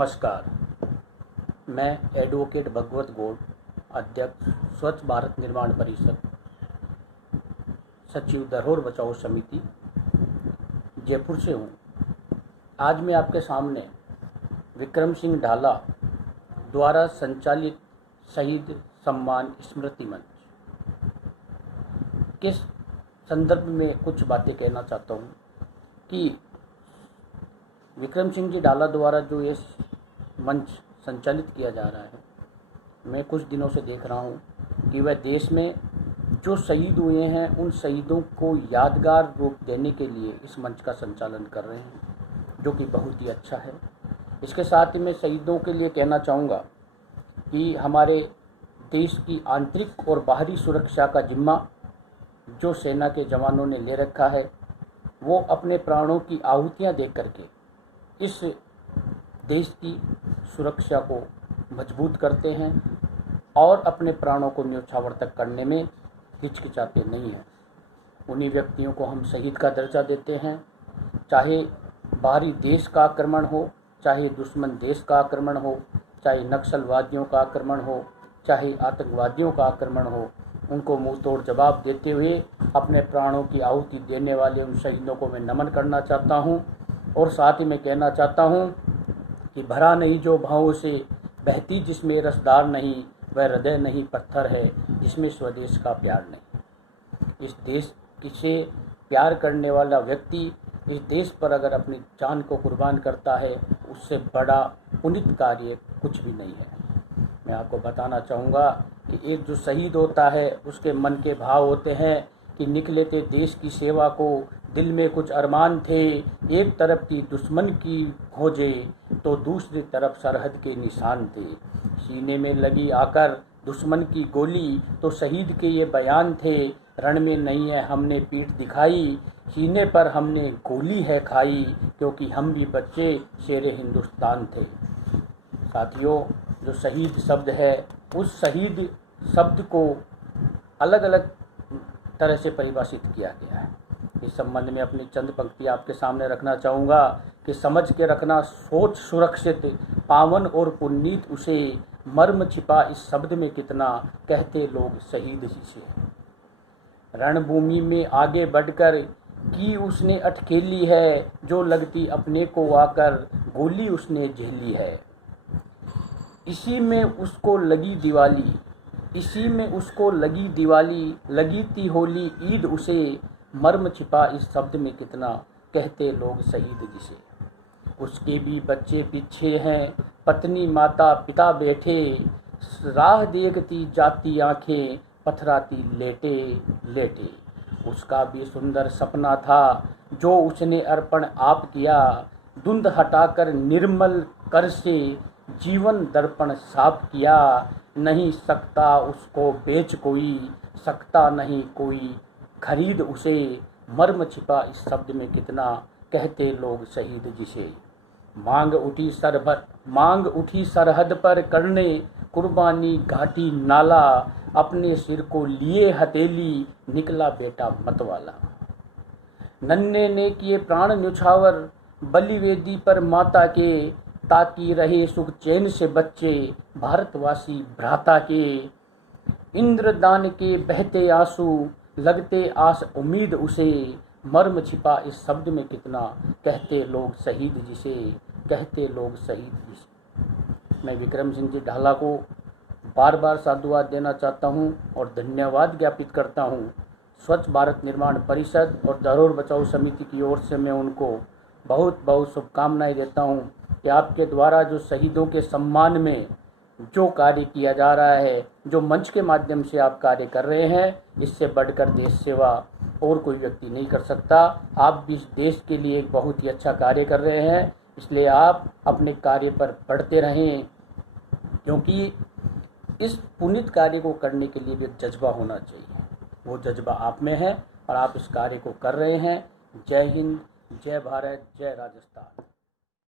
नमस्कार। मैं एडवोकेट भगवत गौड़, अध्यक्ष स्वच्छ भारत निर्माण परिषद, सचिव धरोहर बचाओ समिति, जयपुर से हूँ। आज मैं आपके सामने विक्रम सिंह ढाला द्वारा संचालित शहीद सम्मान स्मृति मंच के संदर्भ में कुछ बातें कहना चाहता हूँ कि विक्रम सिंह जी ढाला द्वारा जो ये मंच संचालित किया जा रहा है, मैं कुछ दिनों से देख रहा हूँ कि वह देश में जो शहीद हुए हैं उन शहीदों को यादगार रूप देने के लिए इस मंच का संचालन कर रहे हैं, जो कि बहुत ही अच्छा है। इसके साथ ही मैं शहीदों के लिए कहना चाहूँगा कि हमारे देश की आंतरिक और बाहरी सुरक्षा का जिम्मा जो सेना के जवानों ने ले रखा है, वो अपने प्राणों की आहुतियाँ दे करके इस देश की सुरक्षा को मजबूत करते हैं और अपने प्राणों को न्योछावर तक करने में हिचकिचाते नहीं हैं। उन्हीं व्यक्तियों को हम शहीद का दर्जा देते हैं, चाहे बाहरी देश का आक्रमण हो, चाहे दुश्मन देश का आक्रमण हो, चाहे नक्सलवादियों का आक्रमण हो, चाहे आतंकवादियों का आक्रमण हो। उनको मुंह तोड़ जवाब देते हुए अपने प्राणों की आहुति देने वाले उन शहीदों को मैं नमन करना चाहता हूँ। और साथ ही मैं कहना चाहता हूँ कि भरा नहीं जो भावों से, बहती जिसमें रसदार नहीं, वह हृदय नहीं पत्थर है जिसमें स्वदेश का प्यार नहीं। इस देश से प्यार करने वाला व्यक्ति इस देश पर अगर अपनी जान को कुर्बान करता है, उससे बड़ा पुनीत कार्य कुछ भी नहीं है। मैं आपको बताना चाहूँगा कि एक जो शहीद होता है उसके मन के भाव होते हैं कि निकले थे देश की सेवा को, दिल में कुछ अरमान थे, एक तरफ थी दुश्मन की खोजें तो दूसरी तरफ सरहद के निशान थे। सीने में लगी आकर दुश्मन की गोली तो शहीद के ये बयान थे, रण में नहीं है हमने पीठ दिखाई, सीने पर हमने गोली है खाई, क्योंकि हम भी बच्चे शेरे हिंदुस्तान थे। साथियों, जो शहीद शब्द है, उस शहीद शब्द को अलग अलग तरह से परिभाषित किया गया है। इस संबंध में अपनी चंद पंक्ति आपके सामने रखना चाहूँगा कि समझ के रखना सोच सुरक्षित, पावन और पुनीत उसे, मर्म छिपा इस शब्द में कितना, कहते लोग शहीद जिसे। रणभूमि में आगे बढ़कर की उसने अटकेली है, जो लगती अपने को आकर गोली उसने झेली है। इसी में उसको लगी दिवाली, इसी में उसको लगी दिवाली, लगी थी होली ईद उसे, मर्म छिपा इस शब्द में कितना, कहते लोग शहीद जिसे। उसके भी बच्चे पीछे हैं, पत्नी माता पिता बैठे, राह देखती जाती आंखें, पथराती लेटे लेटे। उसका भी सुंदर सपना था जो उसने अर्पण आप किया, धुंध हटाकर निर्मल कर से जीवन दर्पण साफ किया। नहीं सकता उसको बेच कोई, सकता नहीं कोई खरीद उसे, मर्म छिपा इस शब्द में कितना, कहते लोग शहीद जिसे। मांग उठी सरहद पर करने कुर्बानी घाटी नाला, अपने सिर को लिए हथेली, निकला बेटा मतवाला। नन्हे ने किए प्राण न्योछावर, बलिवेदी पर माता के, ताकि रहे सुख चैन से बच्चे, भारतवासी भ्राता के। इंद्रदान के बहते आंसू, लगते आस उम्मीद उसे, मर्म छिपा इस शब्द में कितना, कहते लोग शहीद जिसे, कहते लोग शहीद जिसे। मैं विक्रम सिंह जी ढाला को बार बार साधुवाद देना चाहता हूं और धन्यवाद ज्ञापित करता हूं। स्वच्छ भारत निर्माण परिषद और धरोहर बचाओ समिति की ओर से मैं उनको बहुत बहुत शुभकामनाएं देता हूं कि आपके द्वारा जो शहीदों के सम्मान में जो कार्य किया जा रहा है, जो मंच के माध्यम से आप कार्य कर रहे हैं, इससे बढ़कर देश सेवा और कोई व्यक्ति नहीं कर सकता। आप भी इस देश के लिए एक बहुत ही अच्छा कार्य कर रहे हैं, इसलिए आप अपने कार्य पर बढ़ते रहें, क्योंकि इस पुनीत कार्य को करने के लिए भी एक जज्बा होना चाहिए। वो जज्बा आप में है और आप इस कार्य को कर रहे हैं। जय हिंद, जय भारत, जय राजस्थान।